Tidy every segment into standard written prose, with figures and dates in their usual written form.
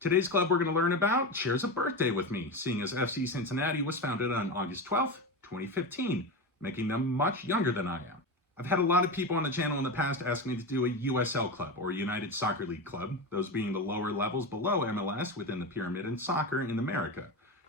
Today's club we're going to learn about shares a birthday with me, seeing as FC Cincinnati was founded on August 12th, 2015, making them much younger than I am. I've had a lot of people on the channel in the past ask me to do a USL club, or a United Soccer League club, those being the lower levels below MLS within the pyramid in soccer in America.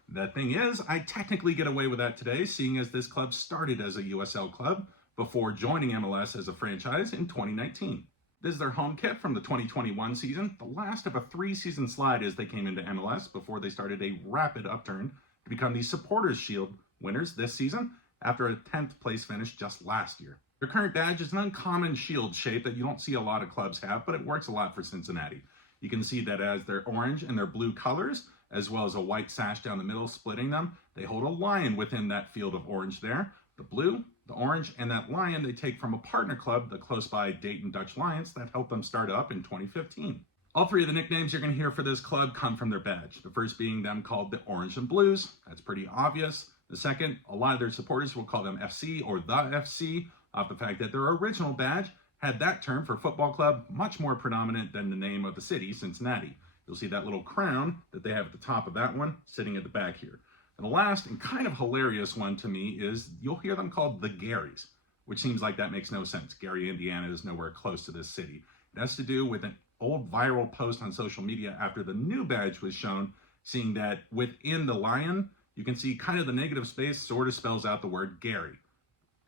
The thing is, I technically get away with that today, seeing as this club started as a USL club before joining MLS as a franchise in 2019. This is their home kit from the 2021 season, the last of a 3-season slide as they came into MLS before they started a rapid upturn to become the Supporters Shield winners this season after a 10th place finish just last year. Their current badge is an uncommon shield shape that you don't see a lot of clubs have, but it works a lot for Cincinnati. You can see that as their orange and their blue colors, as well as a white sash down the middle splitting them, they hold a lion within that field of orange there. The blue, the orange, and that lion they take from a partner club, the close by Dayton Dutch Lions, that helped them start up in 2015. All three of the nicknames you're going to hear for this club come from their badge. The first being them called the Orange and Blues. That's pretty obvious. The second, a lot of their supporters will call them FC or the FC, off the fact that their original badge had that term for football club much more predominant than the name of the city, Cincinnati. You'll see that little crown that they have at the top of that one sitting at the back here. And the last and kind of hilarious one to me is you'll hear them called the Garys, which seems like that makes no sense. Gary, Indiana is nowhere close to this city. It has to do with an old viral post on social media after the new badge was shown, seeing that within the lion, you can see kind of the negative space sort of spells out the word Gary.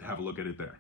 Have a look at it there.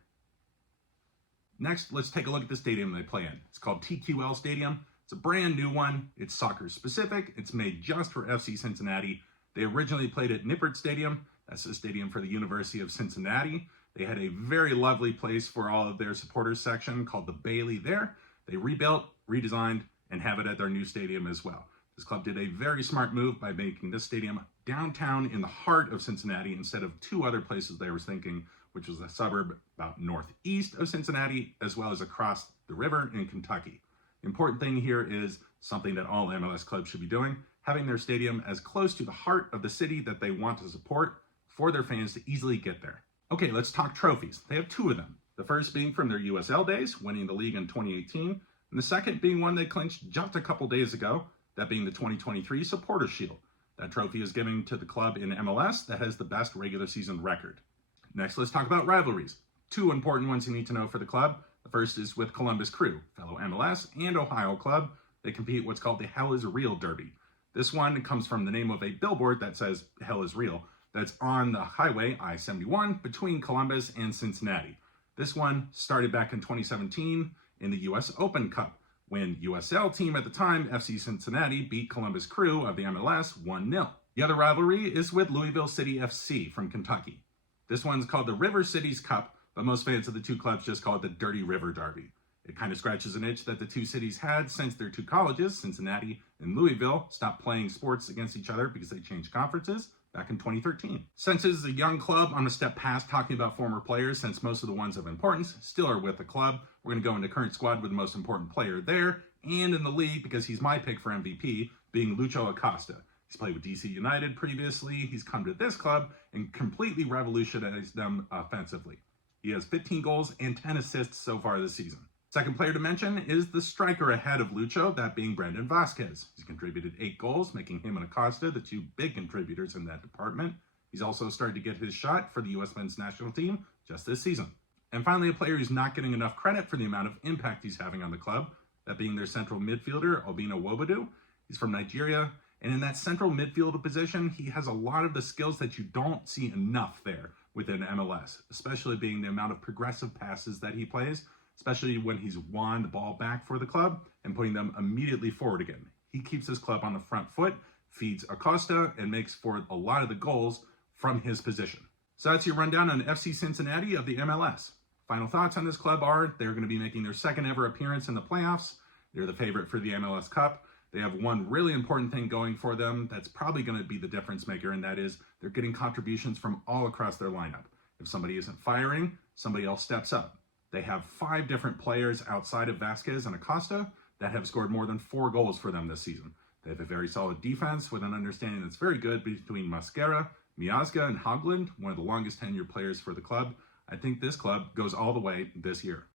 Next, let's take a look at the stadium they play in. It's called TQL Stadium. It's a brand new one. It's soccer specific. It's made just for FC Cincinnati. They originally played at Nippert Stadium. That's the stadium for the University of Cincinnati. They had a very lovely place for all of their supporters section called the Bailey there. They rebuilt, redesigned, and have it at their new stadium as well. This club did a very smart move by making this stadium downtown in the heart of Cincinnati instead of two other places they were thinking, which was a suburb about northeast of Cincinnati, as well as across the river in Kentucky. The important thing here is something that all MLS clubs should be doing, having their stadium as close to the heart of the city that they want to support for their fans to easily get there. Okay, let's talk trophies. They have two of them. The first being from their USL days, winning the league in 2018, and the second being one they clinched just a couple days ago, that being the 2023 Supporters Shield. That trophy is given to the club in MLS that has the best regular season record. Next, let's talk about rivalries. Two important ones you need to know for the club. The first is with Columbus Crew, fellow MLS and Ohio club. They compete what's called the Hell is Real Derby. This one comes from the name of a billboard that says Hell is Real, that's on the highway I-71 between Columbus and Cincinnati. This one started back in 2017 in the US Open Cup, when USL team at the time, FC Cincinnati, beat Columbus Crew of the MLS 1-0. The other rivalry is with Louisville City FC from Kentucky. This one's called the River Cities Cup, but most fans of the two clubs just call it the Dirty River Derby. It kind of scratches an itch that the two cities had since their two colleges, Cincinnati and Louisville, stopped playing sports against each other because they changed conferences back in 2013. Since this is a young club, I'm going to step past talking about former players since most of the ones of importance still are with the club. We're going to go into current squad with the most important player there and in the league because he's my pick for MVP, being Lucho Acosta. He's played with DC United previously. He's come to this club and completely revolutionized them offensively. He has 15 goals and 10 assists so far this season. Second player to mention is the striker ahead of Lucho, that being Brandon Vasquez. He's contributed 8 goals, making him and Acosta the two big contributors in that department. He's also started to get his shot for the U.S. men's national team just this season. And finally, a player who's not getting enough credit for the amount of impact he's having on the club, that being their central midfielder, Obinna Nwobodu. He's from Nigeria, and in that central midfielder position, he has a lot of the skills that you don't see enough there within MLS, especially being the amount of progressive passes that he plays, especially when he's won the ball back for the club and putting them immediately forward again. He keeps his club on the front foot, feeds Acosta, and makes for a lot of the goals from his position. So that's your rundown on FC Cincinnati of the MLS. Final thoughts on this club are they're going to be making their second ever appearance in the playoffs. They're the favorite for the MLS Cup. They have one really important thing going for them that's probably going to be the difference maker, and that is they're getting contributions from all across their lineup. If somebody isn't firing, somebody else steps up. They have 5 different players outside of Vasquez and Acosta that have scored more than 4 goals for them this season. They have a very solid defense with an understanding that's very good between Mascara, Miazga, and Hogland, one of the longest tenured players for the club. I think this club goes all the way this year.